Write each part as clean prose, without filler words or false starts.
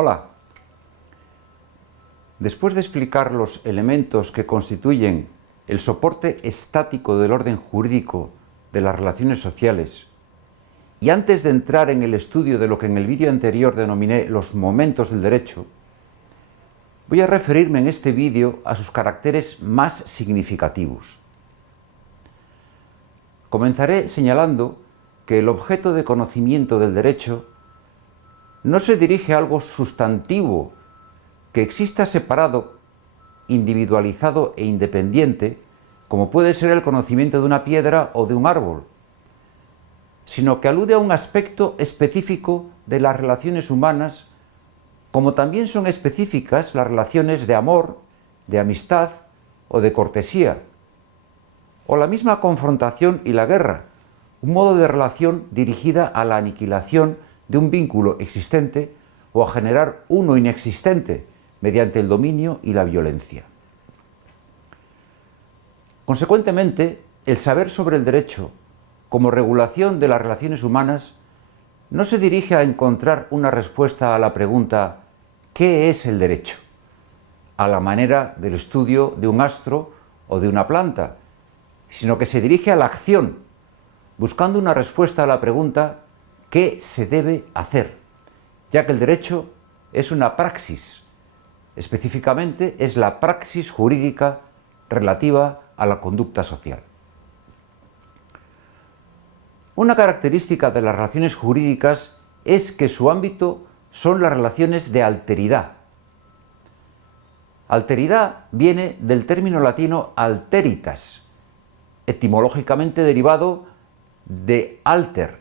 Hola. Después de explicar los elementos que constituyen el soporte estático del orden jurídico de las relaciones sociales, y antes de entrar en el estudio de lo que en el vídeo anterior denominé los momentos del derecho, voy a referirme en este vídeo a sus caracteres más significativos. Comenzaré señalando que el objeto de conocimiento del derecho no se dirige a algo sustantivo que exista separado, individualizado e independiente, como puede ser el conocimiento de una piedra o de un árbol, sino que alude a un aspecto específico de las relaciones humanas, como también son específicas las relaciones de amor, de amistad o de cortesía, o la misma confrontación y la guerra, un modo de relación dirigida a la aniquilación de un vínculo existente o a generar uno inexistente mediante el dominio y la violencia. Consecuentemente, el saber sobre el derecho como regulación de las relaciones humanas no se dirige a encontrar una respuesta a la pregunta ¿qué es el derecho?, a la manera del estudio de un astro o de una planta, sino que se dirige a la acción, buscando una respuesta a la pregunta ¿qué se debe hacer?, ya que el derecho es una praxis, específicamente es la praxis jurídica relativa a la conducta social. Una característica de las relaciones jurídicas es que su ámbito son las relaciones de alteridad. Alteridad viene del término latino alteritas, etimológicamente derivado de alter,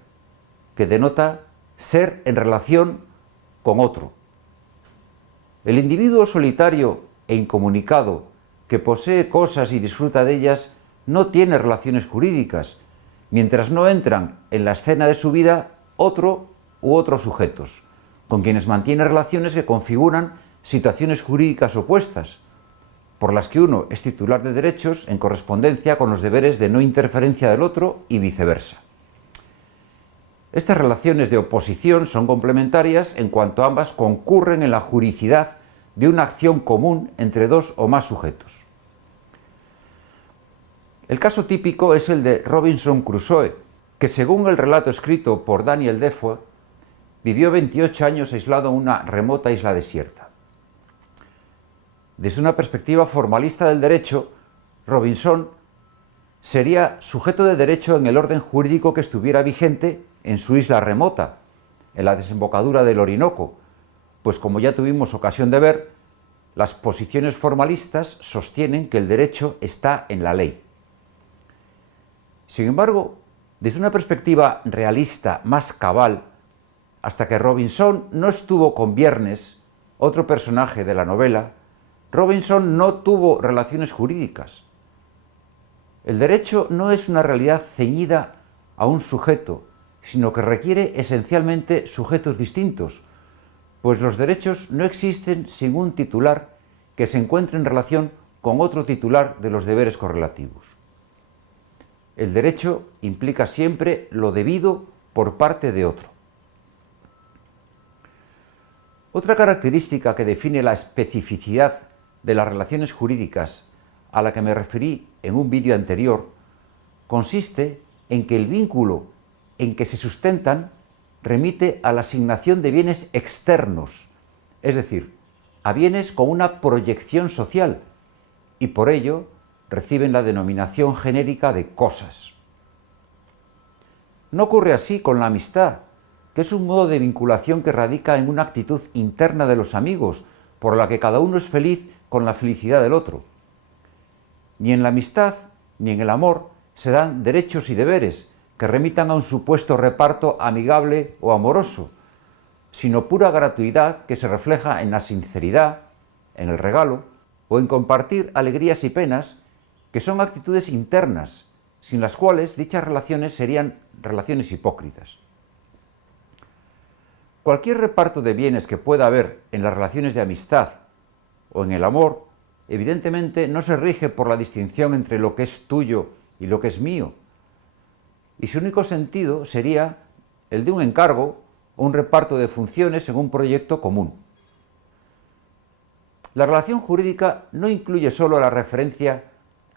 que denota ser en relación con otro. El individuo solitario e incomunicado que posee cosas y disfruta de ellas no tiene relaciones jurídicas, mientras no entran en la escena de su vida otro u otros sujetos, con quienes mantiene relaciones que configuran situaciones jurídicas opuestas, por las que uno es titular de derechos en correspondencia con los deberes de no interferencia del otro y viceversa. Estas relaciones de oposición son complementarias en cuanto ambas concurren en la juridicidad de una acción común entre dos o más sujetos. El caso típico es el de Robinson Crusoe, que según el relato escrito por Daniel Defoe, vivió 28 años aislado en una remota isla desierta. Desde una perspectiva formalista del derecho, Robinson sería sujeto de derecho en el orden jurídico que estuviera vigente en su isla remota, en la desembocadura del Orinoco, pues como ya tuvimos ocasión de ver, las posiciones formalistas sostienen que el derecho está en la ley. Sin embargo, desde una perspectiva realista más cabal, hasta que Robinson no estuvo con Viernes, otro personaje de la novela, Robinson no tuvo relaciones jurídicas. El derecho no es una realidad ceñida a un sujeto, sino que requiere esencialmente sujetos distintos, pues los derechos no existen sin un titular que se encuentre en relación con otro titular de los deberes correlativos. El derecho implica siempre lo debido por parte de otro. Otra característica que define la especificidad de las relaciones jurídicas a la que me referí en un vídeo anterior consiste en que el vínculo en que se sustentan remite a la asignación de bienes externos, es decir, a bienes con una proyección social, y por ello reciben la denominación genérica de cosas. No ocurre así con la amistad, que es un modo de vinculación que radica en una actitud interna de los amigos, por la que cada uno es feliz con la felicidad del otro. Ni en la amistad ni en el amor se dan derechos y deberes que remitan a un supuesto reparto amigable o amoroso, sino pura gratuidad que se refleja en la sinceridad, en el regalo o en compartir alegrías y penas, que son actitudes internas, sin las cuales dichas relaciones serían relaciones hipócritas. Cualquier reparto de bienes que pueda haber en las relaciones de amistad o en el amor, evidentemente no se rige por la distinción entre lo que es tuyo y lo que es mío, y su único sentido sería el de un encargo o un reparto de funciones en un proyecto común. La relación jurídica no incluye solo la referencia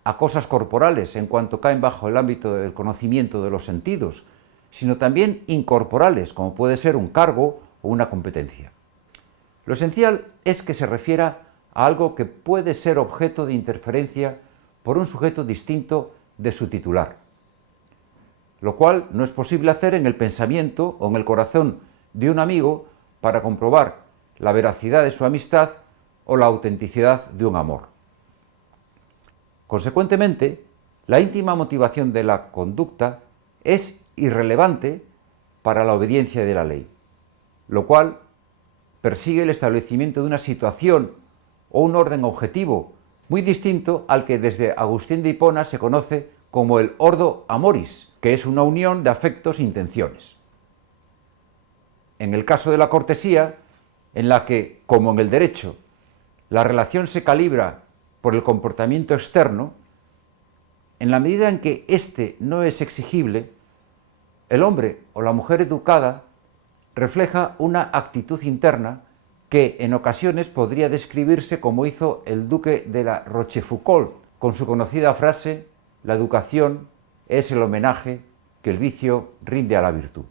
a cosas corporales en cuanto caen bajo el ámbito del conocimiento de los sentidos, sino también incorporales, como puede ser un cargo o una competencia. Lo esencial es que se refiera a algo que puede ser objeto de interferencia por un sujeto distinto de su titular, lo cual no es posible hacer en el pensamiento o en el corazón de un amigo para comprobar la veracidad de su amistad o la autenticidad de un amor. Consecuentemente, la íntima motivación de la conducta es irrelevante para la obediencia de la ley, lo cual persigue el establecimiento de una situación o un orden objetivo muy distinto al que desde Agustín de Hipona se conoce como el ordo amoris, que es una unión de afectos e intenciones. En el caso de la cortesía, en la que, como en el derecho, la relación se calibra por el comportamiento externo, en la medida en que éste no es exigible, el hombre o la mujer educada refleja una actitud interna que en ocasiones podría describirse como hizo el duque de la Rochefoucauld con su conocida frase: la educación es el homenaje que el vicio rinde a la virtud.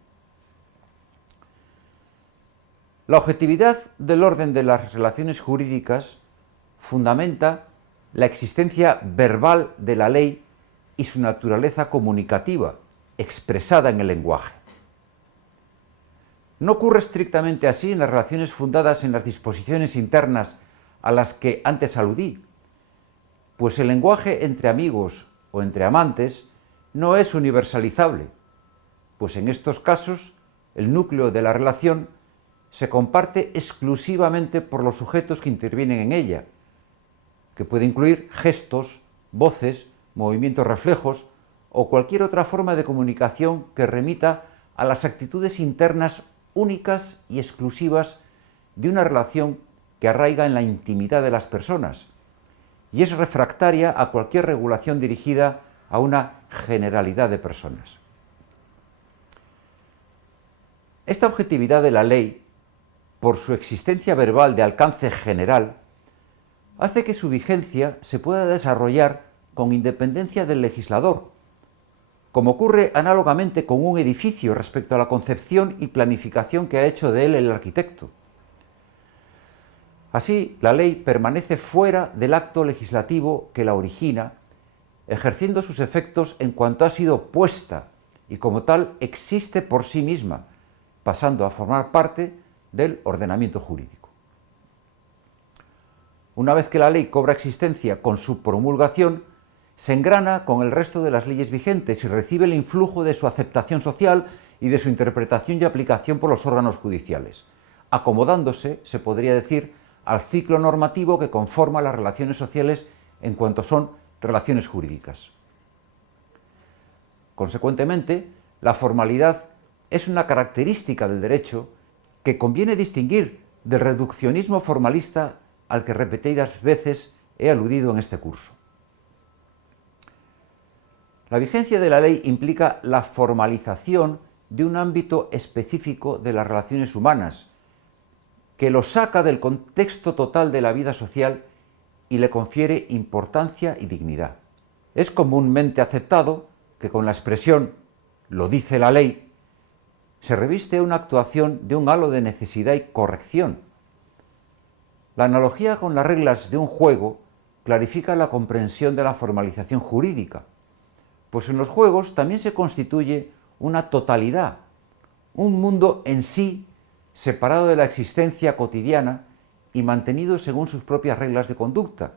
La objetividad del orden de las relaciones jurídicas fundamenta la existencia verbal de la ley y su naturaleza comunicativa, expresada en el lenguaje. No ocurre estrictamente así en las relaciones fundadas en las disposiciones internas a las que antes aludí, pues el lenguaje entre amigos o entre amantes no es universalizable, pues en estos casos el núcleo de la relación se comparte exclusivamente por los sujetos que intervienen en ella, que puede incluir gestos, voces, movimientos reflejos o cualquier otra forma de comunicación que remita a las actitudes internas únicas y exclusivas de una relación que arraiga en la intimidad de las personas y es refractaria a cualquier regulación dirigida a una generalidad de personas. Esta objetividad de la ley, por su existencia verbal de alcance general, hace que su vigencia se pueda desarrollar con independencia del legislador, como ocurre análogamente con un edificio respecto a la concepción y planificación que ha hecho de él el arquitecto. Así, la ley permanece fuera del acto legislativo que la origina, ejerciendo sus efectos en cuanto ha sido puesta y como tal existe por sí misma, pasando a formar parte del ordenamiento jurídico. Una vez que la ley cobra existencia con su promulgación, se engrana con el resto de las leyes vigentes y recibe el influjo de su aceptación social y de su interpretación y aplicación por los órganos judiciales, acomodándose, se podría decir, al ciclo normativo que conforma las relaciones sociales en cuanto son relaciones jurídicas. Consecuentemente, la formalidad es una característica del derecho que conviene distinguir del reduccionismo formalista al que repetidas veces he aludido en este curso. La vigencia de la ley implica la formalización de un ámbito específico de las relaciones humanas, que lo saca del contexto total de la vida social y le confiere importancia y dignidad. Es comúnmente aceptado que con la expresión «lo dice la ley» se reviste una actuación de un halo de necesidad y corrección. La analogía con las reglas de un juego clarifica la comprensión de la formalización jurídica, pues en los juegos también se constituye una totalidad, un mundo en sí separado de la existencia cotidiana y mantenido según sus propias reglas de conducta,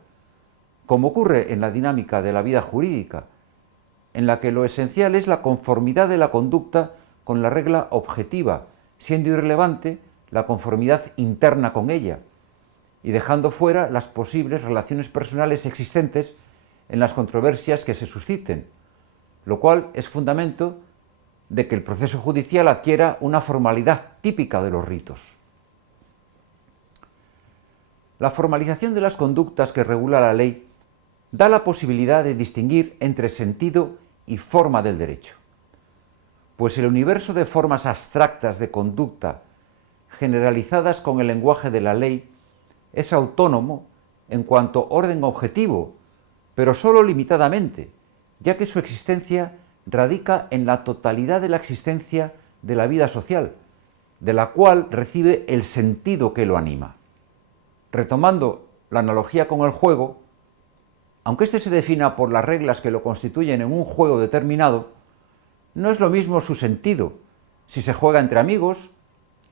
como ocurre en la dinámica de la vida jurídica, en la que lo esencial es la conformidad de la conducta con la regla objetiva, siendo irrelevante la conformidad interna con ella, y dejando fuera las posibles relaciones personales existentes en las controversias que se susciten, lo cual es fundamento de que el proceso judicial adquiera una formalidad típica de los ritos. La formalización de las conductas que regula la ley da la posibilidad de distinguir entre sentido y forma del derecho, pues el universo de formas abstractas de conducta generalizadas con el lenguaje de la ley es autónomo en cuanto orden objetivo, pero solo limitadamente, ya que su existencia radica en la totalidad de la existencia de la vida social, de la cual recibe el sentido que lo anima. Retomando la analogía con el juego, aunque éste se defina por las reglas que lo constituyen en un juego determinado, no es lo mismo su sentido si se juega entre amigos,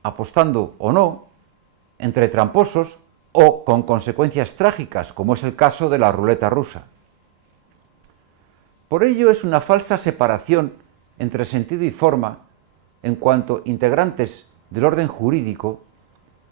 apostando o no, entre tramposos o con consecuencias trágicas, como es el caso de la ruleta rusa. Por ello es una falsa separación entre sentido y forma, en cuanto integrantes del orden jurídico,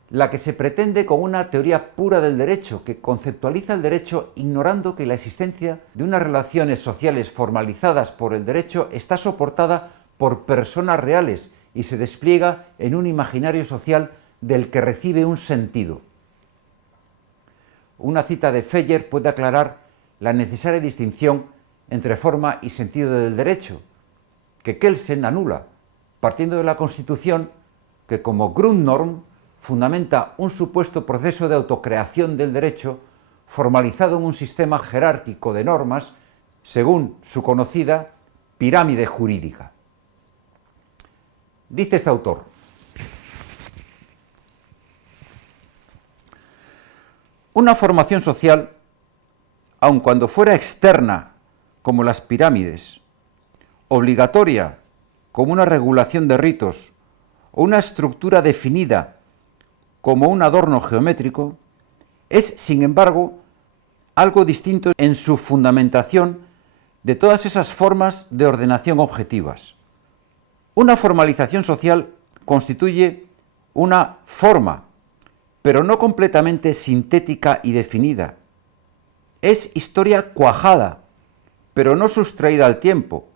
la que se pretende con una teoría pura del derecho, que conceptualiza el derecho ignorando que la existencia de unas relaciones sociales formalizadas por el derecho está soportada por personas reales y se despliega en un imaginario social del que recibe un sentido. Una cita de Feyer puede aclarar la necesaria distinción entre forma y sentido del derecho, que Kelsen anula, partiendo de la Constitución que como Grundnorm fundamenta un supuesto proceso de autocreación del derecho formalizado en un sistema jerárquico de normas según su conocida pirámide jurídica. Dice este autor: una formación social, aun cuando fuera externa como las pirámides, obligatoria como una regulación de ritos o una estructura definida como un adorno geométrico, es, sin embargo, algo distinto en su fundamentación de todas esas formas de ordenación objetivas. Una formalización social constituye una forma, pero no completamente sintética y definida. Es historia cuajada, pero no sustraída al tiempo,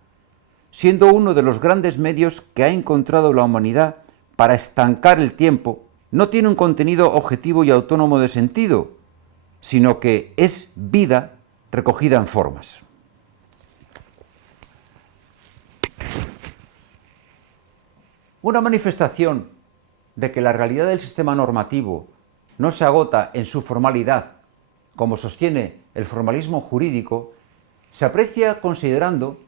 siendo uno de los grandes medios que ha encontrado la humanidad para estancar el tiempo. No tiene un contenido objetivo y autónomo de sentido, sino que es vida recogida en formas. Una manifestación de que la realidad del sistema normativo no se agota en su formalidad, como sostiene el formalismo jurídico, se aprecia considerando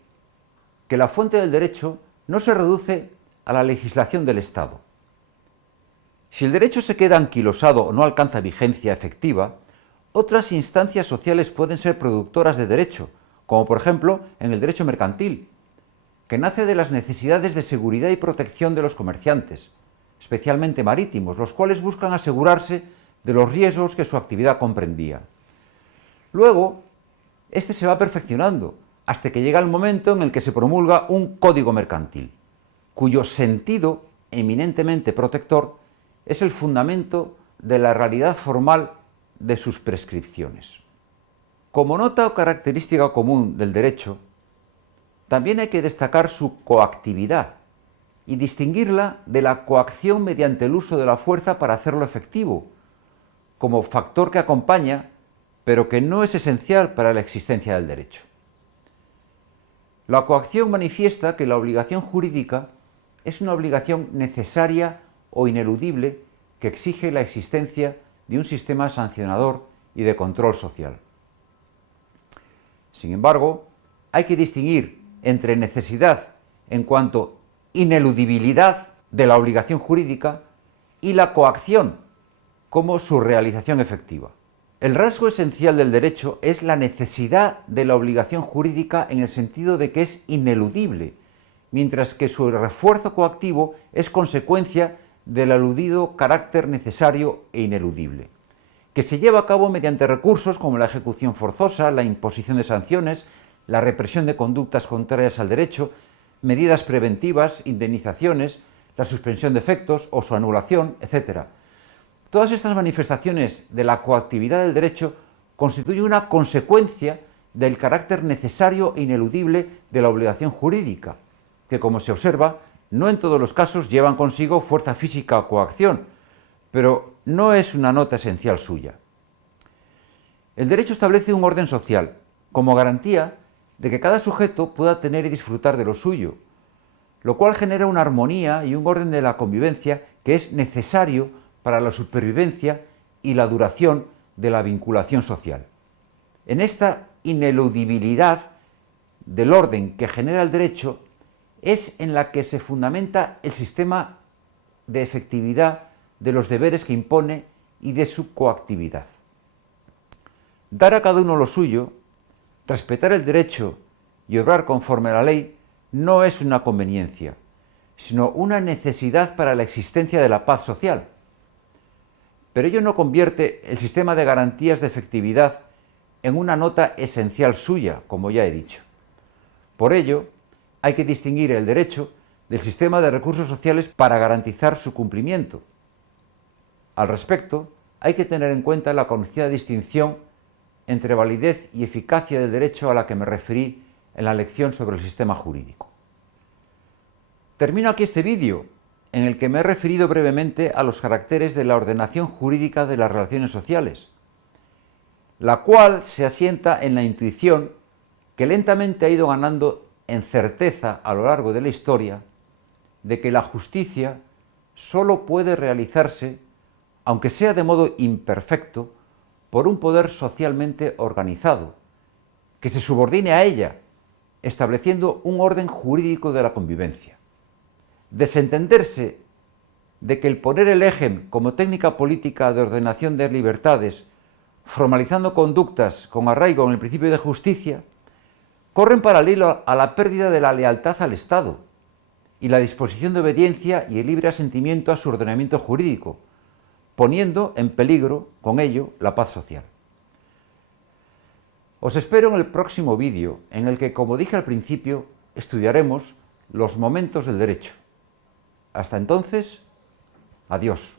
que la fuente del derecho no se reduce a la legislación del Estado. Si el derecho se queda anquilosado o no alcanza vigencia efectiva, otras instancias sociales pueden ser productoras de derecho, como por ejemplo en el derecho mercantil, que nace de las necesidades de seguridad y protección de los comerciantes, especialmente marítimos, los cuales buscan asegurarse de los riesgos que su actividad comprendía. Luego, este se va perfeccionando hasta que llega el momento en el que se promulga un código mercantil, cuyo sentido eminentemente protector es el fundamento de la realidad formal de sus prescripciones. Como nota o característica común del derecho, también hay que destacar su coactividad y distinguirla de la coacción mediante el uso de la fuerza para hacerlo efectivo, como factor que acompaña, pero que no es esencial para la existencia del derecho. La coacción manifiesta que la obligación jurídica es una obligación necesaria o ineludible que exige la existencia de un sistema sancionador y de control social. Sin embargo, hay que distinguir entre necesidad en cuanto ineludibilidad de la obligación jurídica y la coacción como su realización efectiva. El rasgo esencial del derecho es la necesidad de la obligación jurídica en el sentido de que es ineludible, mientras que su refuerzo coactivo es consecuencia del aludido carácter necesario e ineludible, que se lleva a cabo mediante recursos como la ejecución forzosa, la imposición de sanciones, la represión de conductas contrarias al derecho, medidas preventivas, indemnizaciones, la suspensión de efectos o su anulación, etc. Todas estas manifestaciones de la coactividad del derecho constituyen una consecuencia del carácter necesario e ineludible de la obligación jurídica, que, como se observa, no en todos los casos llevan consigo fuerza física o coacción, pero no es una nota esencial suya. El derecho establece un orden social, como garantía de que cada sujeto pueda tener y disfrutar de lo suyo, lo cual genera una armonía y un orden de la convivencia que es necesario para la supervivencia y la duración de la vinculación social. En esta ineludibilidad del orden que genera el derecho es en la que se fundamenta el sistema de efectividad de los deberes que impone y de su coactividad. Dar a cada uno lo suyo, respetar el derecho y obrar conforme a la ley no es una conveniencia, sino una necesidad para la existencia de la paz social. Pero ello no convierte el sistema de garantías de efectividad en una nota esencial suya, como ya he dicho. Por ello, hay que distinguir el derecho del sistema de recursos sociales para garantizar su cumplimiento. Al respecto, hay que tener en cuenta la conocida distinción entre validez y eficacia del derecho a la que me referí en la lección sobre el sistema jurídico. Termino aquí este vídeo, en el que me he referido brevemente a los caracteres de la ordenación jurídica de las relaciones sociales, la cual se asienta en la intuición que lentamente ha ido ganando en certeza a lo largo de la historia de que la justicia solo puede realizarse, aunque sea de modo imperfecto, por un poder socialmente organizado, que se subordine a ella, estableciendo un orden jurídico de la convivencia. Desentenderse de que el poner el eje como técnica política de ordenación de libertades, formalizando conductas con arraigo en el principio de justicia, corre en paralelo a la pérdida de la lealtad al Estado y la disposición de obediencia y el libre asentimiento a su ordenamiento jurídico, poniendo en peligro, con ello, la paz social. Os espero en el próximo vídeo, en el que, como dije al principio, estudiaremos los momentos del derecho. Hasta entonces, adiós.